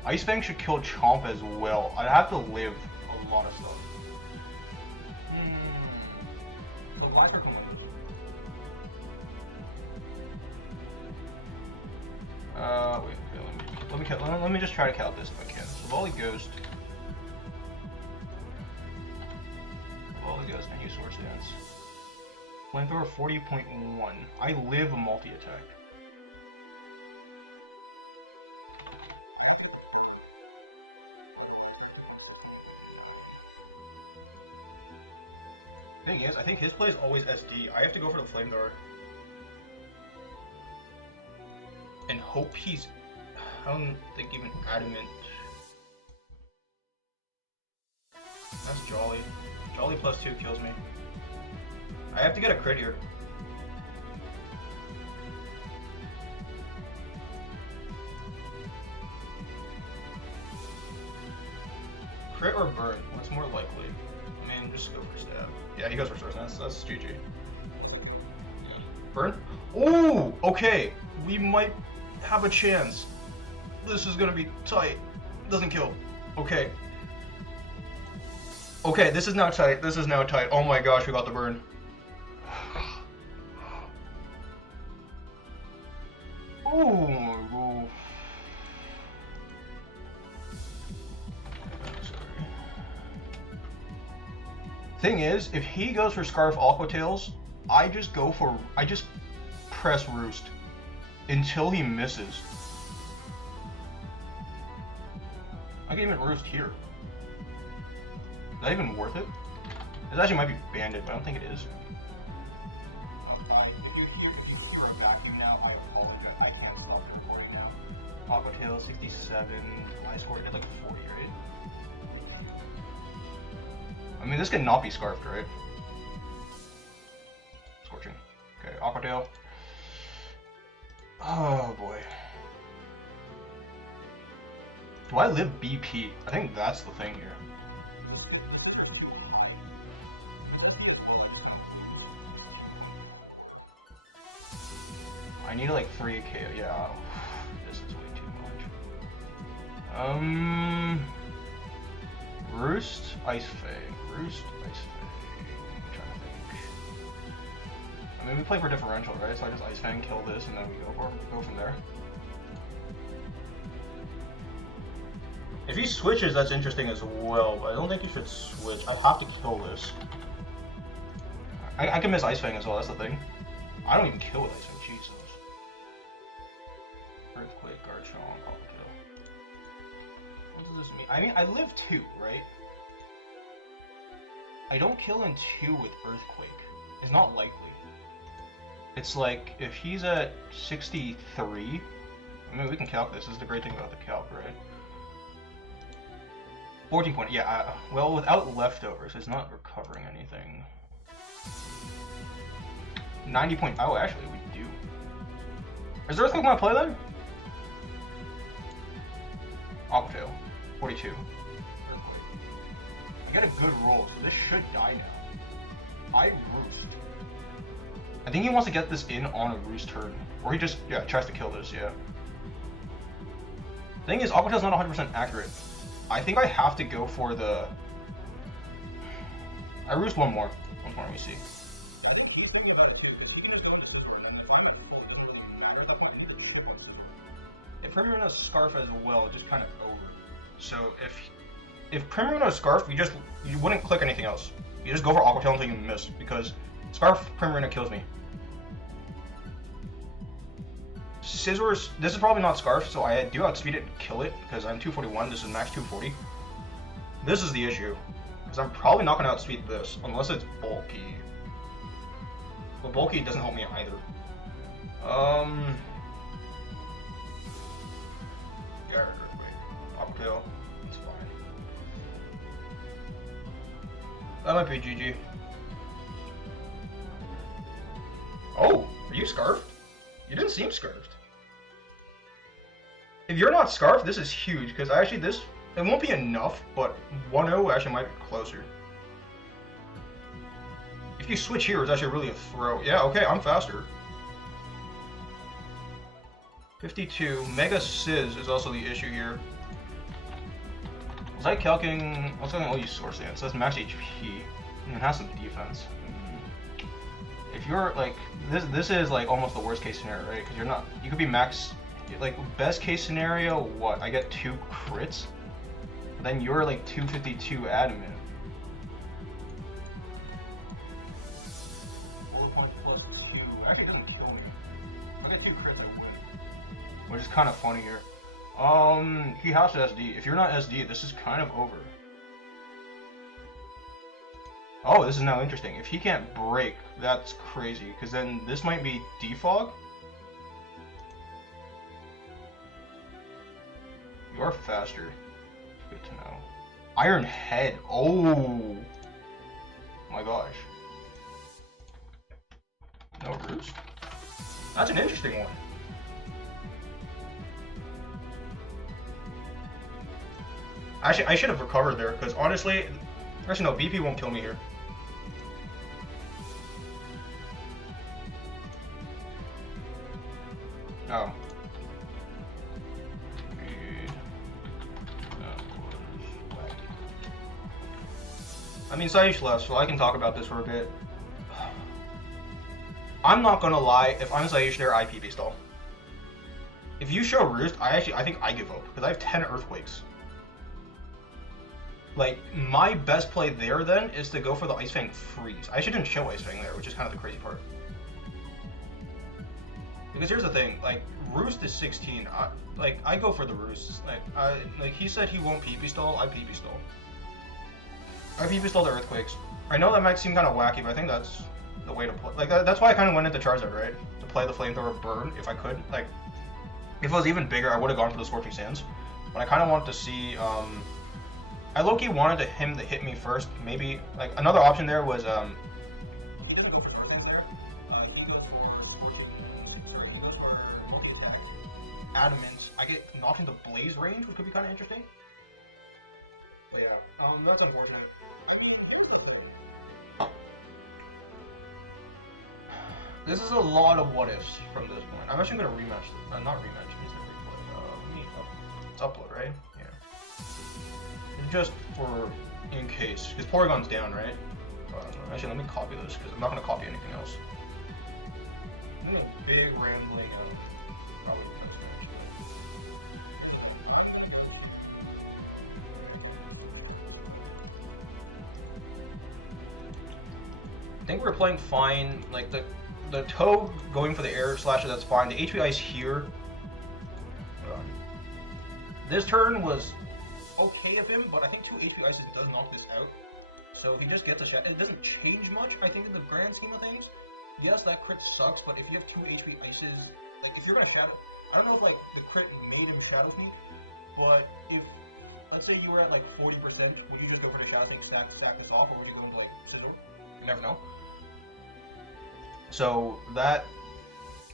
Ice Fang should kill Chomp as well. I'd have to live a lot of stuff. So Black or wait, okay, let me just try to count this if I can. So Volley Ghost. Volley Ghost and use Swords Dance. Flamethrower 40.1. I live a multi-attack. Thing is, I think his play is always SD. I have to go for the Flamethrower. And hope he's, I don't think even adamant. That's Jolly. Jolly +2 kills me. I have to get a crit here. Crit or burn? What's more likely? I mean, just go for stab. Yeah, he goes for Swords Dance. That's GG. Burn? Ooh, okay. We might have a chance. This is gonna be tight. Doesn't kill. Okay. Okay, this is now tight. This is now tight. Oh my gosh, we got the burn. Ooh. Sorry. Thing is, if he goes for Scarf Aqua Tails, I just press Roost until he misses. I can even Roost here. Is that even worth it? This actually might be Bandit, but I don't think it is. Aqua Tail 67, I scored it like 40, right? I mean, this cannot be Scarfed, right? Scorching. Okay, Aqua Tail. Oh boy. Do I live BP? I think that's the thing here. I need like 3k, yeah. This is way too much. Roost, Ice Fang. Roost, Ice Fang. I'm trying to think. I mean, we play for differential, right? So I just Ice Fang, kill this, and then we go from there. If he switches, that's interesting as well, but I don't think he should switch. I have to kill this. I can miss Ice Fang as well, that's the thing. I don't even kill with Ice Fang, Jesus. Earthquake, Garchomp, Crocodile. What does this mean? I mean, I live 2, right? I don't kill in 2 with Earthquake. It's not likely. It's like, if he's at 63, I mean, we can calc this. This is the great thing about the calc, right? 14 point, yeah, well, without leftovers, it's not recovering anything. 90 point, oh, actually, we do. Is there Earthquake my play then? Aqua Tail, 42. Earthquake. I get a good roll, so this should die now. I Roost. I think he wants to get this in on a Roost turn. Or he just, yeah, tries to kill this, yeah. Thing is, Aqua Tail's not 100% accurate. I think I have to go for the... I Roost one more. Once more, let me see. If Primarina has Scarf as well, just kind of over. So if Primarina has Scarf, you wouldn't click anything else. You just go for Aqua Tail until you miss, because Scarf Primarina kills me. Scissors, this is probably not Scarf, so I do outspeed it and kill it, because I'm 241, this is max 240. This is the issue, because I'm probably not going to outspeed this, unless it's bulky. But bulky doesn't help me either. Yeah, Earthquake. Aqua Tail, it's fine. That might be GG. Oh, are you Scarfed? You didn't seem Scarfed. If you're not Scarfed, this is huge, because actually this, it won't be enough, but 1-0 actually might be closer. If you switch here, it's actually really a throw. Yeah, okay, I'm faster. 52. Mega Sizz is also the issue here. Was I calculating? I was calculating all these Source Dance. So that's max HP. And it has some defense. If you're like this is like almost the worst case scenario, right? Because you're not. You could be max. Like best case scenario, what? I get 2 crits. Then you're like 252 adamant. Actually, it doesn't kill me. If I get 2 crits, I win. Which is kind of funny here. He has to SD. If you're not SD, this is kind of over. Oh, this is now interesting. If he can't break, that's crazy. Because then this might be defog. You are faster. Good to know. Iron Head. Oh my gosh. No Roost? That's an interesting one. Actually, I should have recovered there, because honestly, actually no, BP won't kill me here. Oh. I mean, Saish left, so I can talk about this for a bit. I'm not gonna lie, if I'm Saish there, I PP stall. If you show Roost, I think I give up, because I have 10 Earthquakes. Like, my best play there then is to go for the Ice Fang freeze. I actually didn't show Ice Fang there, which is kind of the crazy part. Because here's the thing, like, Roost is 16. I go for the Roost. Like he said he won't PP stall, I PP stall. I PP stall the Earthquakes. I know that might seem kind of wacky, but I think that's the way to play. Like, that's why I kind of went into Charizard, right? To play the Flamethrower Burn, if I could. Like, if it was even bigger, I would have gone for the Scorching Sands. But I kind of wanted to see, I low-key wanted him to hit me first. Maybe, like, another option there was, he doesn't go for North End there. He goes for Adamant. I get knocked into Blaze range, which could be kind of interesting. But yeah, that's unfortunate. This is a lot of what-ifs from this point. I'm actually going to rematch, not rematch, it's upload, right? Yeah. Just for in case, because Porygon's down, right? Actually, let me copy this because I'm not going to copy anything else. I'm doing a big rambling probably next I think we're playing fine. Like the Toad going for the air slasher, that's fine. The HP Ice here. This turn was okay of him, but I think 2 HP Ices does knock this out. So if he just gets a shadow, it doesn't change much, I think, in the grand scheme of things. Yes, that crit sucks, but if you have 2 HP Ices, like, if you're gonna shadow, I don't know if, like, the crit made him shadow me, but if, let's say you were at, like, 40%, would you just go for the shadow thing, stack this off, or would you go to, like, Scissor? You never know. So, that,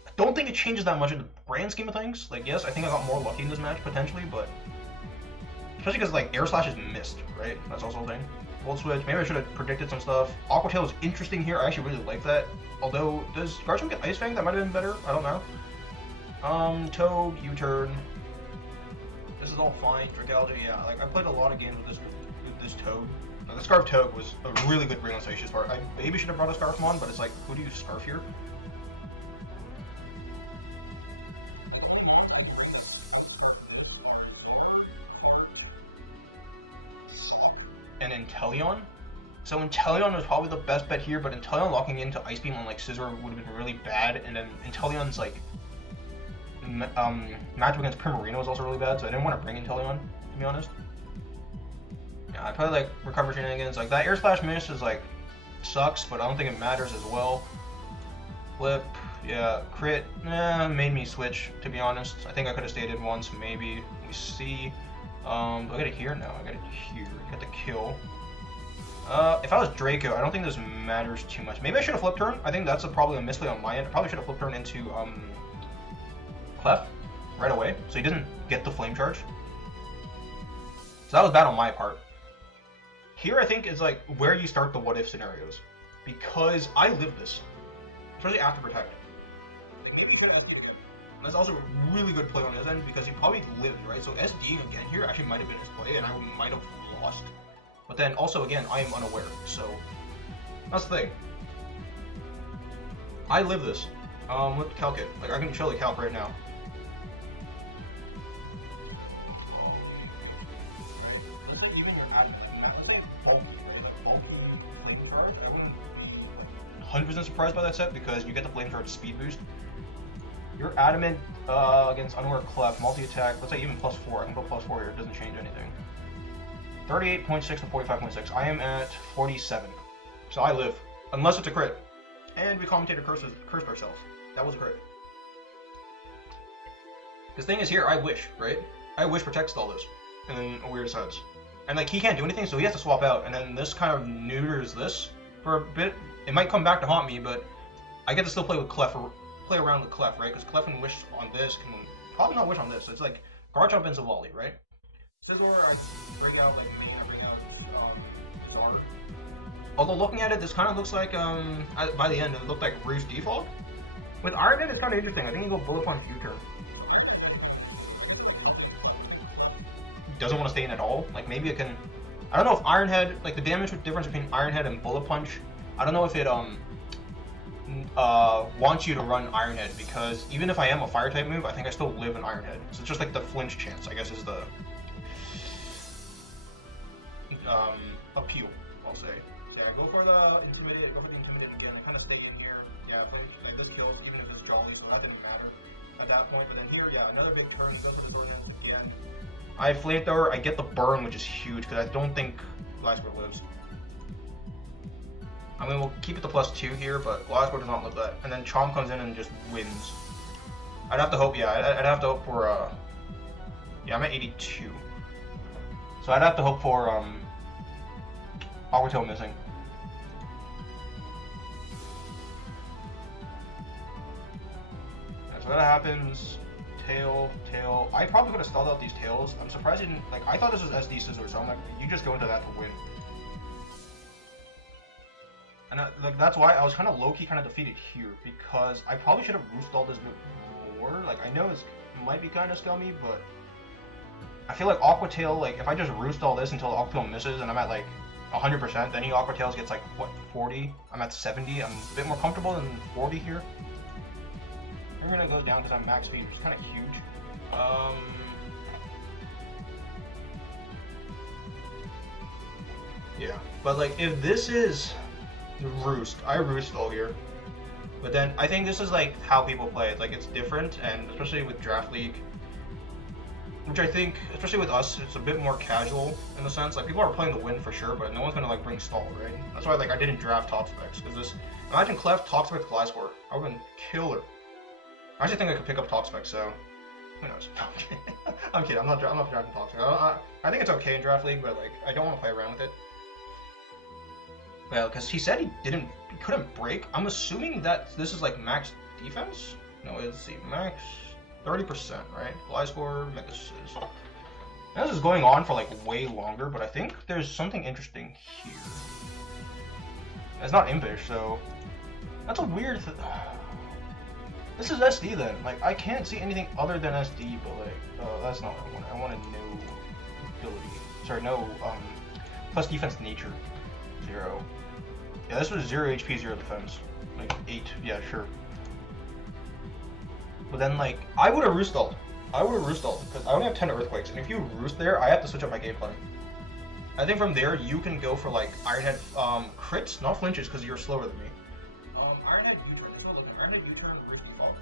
I don't think it changes that much in the grand scheme of things. Like, yes, I think I got more lucky in this match, potentially, but especially because, like, Air Slash is missed, right? That's also a thing. Volt Switch, maybe I should have predicted some stuff. Aqua Tail is interesting here, I actually really like that. Although, does Garchomp get Ice Fang? That might have been better, I don't know. Toad, U-Turn. This is all fine. Dragalge, yeah, like, I played a lot of games with this Toad. The Scarf Toad was a really good bring on Saish's part. I maybe should have brought a Scarfmon, but it's like, who do you Scarf here? And Inteleon. So Inteleon was probably the best bet here, but Inteleon locking into Ice Beam on like Scizor would have been really bad, and then Inteleon's like matchup against Primarina was also really bad, so I didn't want to bring Inteleon, to be honest. Yeah, I probably like Recover Shenanigans. Like that Air Slash miss is like sucks, but I don't think it matters as well. Flip, yeah, crit, made me switch, to be honest. I think I could have stayed in once, maybe. We see. I got it here? No, I got it here. Got the kill. If I was Draco, I don't think this matters too much. Maybe I should have flipped turn. I think that's probably a misplay on my end. I probably should have flipped turn into Clef right away, so he didn't get the flame charge. So that was bad on my part. Here I think is like where you start the what if scenarios, because I lived this, especially after Protect. Like, maybe you should have SD'd again. And that's also a really good play on his end because he probably lived, right? So SDing again here actually might have been his play, and I might have lost. But then also again, I am unaware, so that's the thing. I live this with Calc it. Like I can show the Calc right now. Let's say even your let's say Bolt, like Flamethrower, I wouldn't be 100% surprised by that set because you get the Flamethrower speed boost. You're Adamant against Unaware Clef, multi-attack, let's say even +4, I can put +4 here, it doesn't change anything. 38.6 to 45.6, I am at 47, so I live, unless it's a crit. And we commentator cursed ourselves, that was a crit. The thing is here, I wish, right? I wish protects all this, and then a weird decides. And like, he can't do anything, so he has to swap out, and then this kind of neuters this for a bit. It might come back to haunt me, but I get to still play with Clef, or play around with Clef, right? Because Clef and Wish on this can probably not Wish on this. So it's like Garchomp and Zavali, right? Scizor, I bring out like me, I bring out Zard. Although looking at it, this kind of looks like by the end it looked like Roost default. With Iron Head, it's kind of interesting. I think you go Bullet Punch U-Turn. Doesn't want to stay in at all. Like maybe it can. I don't know if Iron Head, like the damage difference between Iron Head and Bullet Punch. I don't know if it wants you to run Iron Head, because even if I am a fire type move, I think I still live in Iron Head. So it's just like the flinch chance, I guess, is the appeal, I'll say. So I go for the intimidate, again. I kind of stay in here. Yeah, like this kills, even if it's jolly, so that didn't matter at that point. But then here, yeah, another big turn. He goes for the door again. I flamethrower. I get the burn, which is huge because I don't think Glasgow lives. I mean, we'll keep it to +2 here, but Glasgow does not live that. And then Chom comes in and just wins. I'd have to hope, yeah, I'd have to hope for, yeah, I'm at 82. So I'd have to hope for, Aquatail missing. Yeah, so that happens. Tail. I probably could have stalled out these tails. I'm surprised he didn't, like, I thought this was SD Scissors, so I'm like, you just go into that to win. And like that's why I was kind of low-key kind of defeated here, because I probably should have roost-stalled this bit more. Like, I know it might be kind of scummy, but I feel like Aquatail, like, if I just roost-stall this until Aquatail misses and I'm at, like, 100%, then Aquatails gets, like, what, 40? I'm at 70. I'm a bit more comfortable than 40 here. We're gonna go down because I'm max speed, which is kind of huge. Yeah, but, like, if this is roost, I roost all here, but then I think this is like how people play it. Like, it's different, and especially with Draft League, which I think, especially with us, it's a bit more casual in the sense, like, people are playing the win for sure, but no one's gonna like bring stall, right? That's why, like, I didn't draft top specs, because this, imagine Clef top spec Gliscor, I would've been killer. I actually think I could pick up top specs, so who knows? I'm kidding. I'm not drafting top specs. I think it's okay in Draft League, but like, I don't want to play around with it. Well, because he said he couldn't break. I'm assuming that this is like max defense? No, let's see, max 30%, right? Gliscor, Megasis. Now this is going on for like way longer, but I think there's something interesting here. It's not Impish, so that's a weird this is SD then. Like, I can't see anything other than SD, but like, that's not what I want. I want a no ability. Sorry, no, plus defense nature. 0. Yeah, this was 0 HP, 0 defense. Like, 8, yeah, sure. But then, like, I would have roost-stalled. Because I only have 10 Earthquakes, and if you roost there, I have to switch up my game plan. I think from there, you can go for, like, Ironhead crits, not flinches, because you're slower than me. Ironhead U-turn, let's look. Ironhead U-turn, roost default.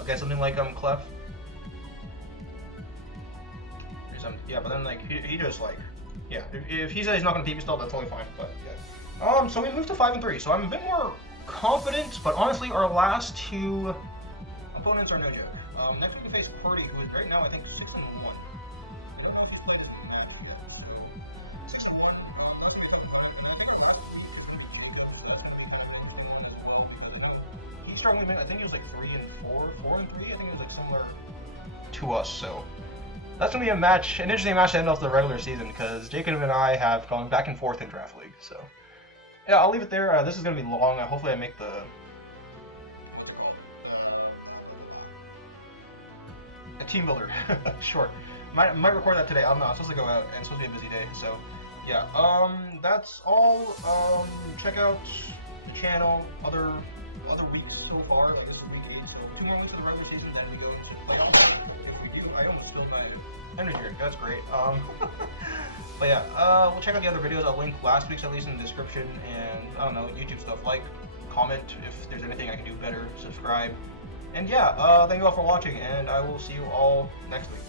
Okay, something like, Clef. Yeah, but then like he just like, yeah, if he says he's not gonna TP stall, that's totally fine. But yeah, so we moved to 5 and 3, so I'm a bit more confident. But honestly, our last 2 opponents are no joke. Next we face Purdy, who is right now I think 6 and 1. 6 and 1. He's struggling. I think he was like 3 and 4, 4 and 3. I think it was like similar to us. So. That's going to be an interesting match to end off the regular season, because Jacob and I have gone back and forth in Draft League, so. Yeah, I'll leave it there. This is going to be long. Hopefully I make the Teambuilder short. Might record that today. I don't know. I'm supposed to go out, and it's supposed to be a busy day, so. Yeah, that's all. Check out the channel, other weeks so far. Like, this is week 8, so 2 more weeks of the regular season, then we go to playoffs. If we do, I almost spilled my energy drink. That's great. But yeah, we'll check out the other videos. I'll link last week's at least in the description, and I don't know, YouTube stuff. Like, comment if there's anything I can do better, subscribe, and yeah, thank you all for watching, and I will see you all next week.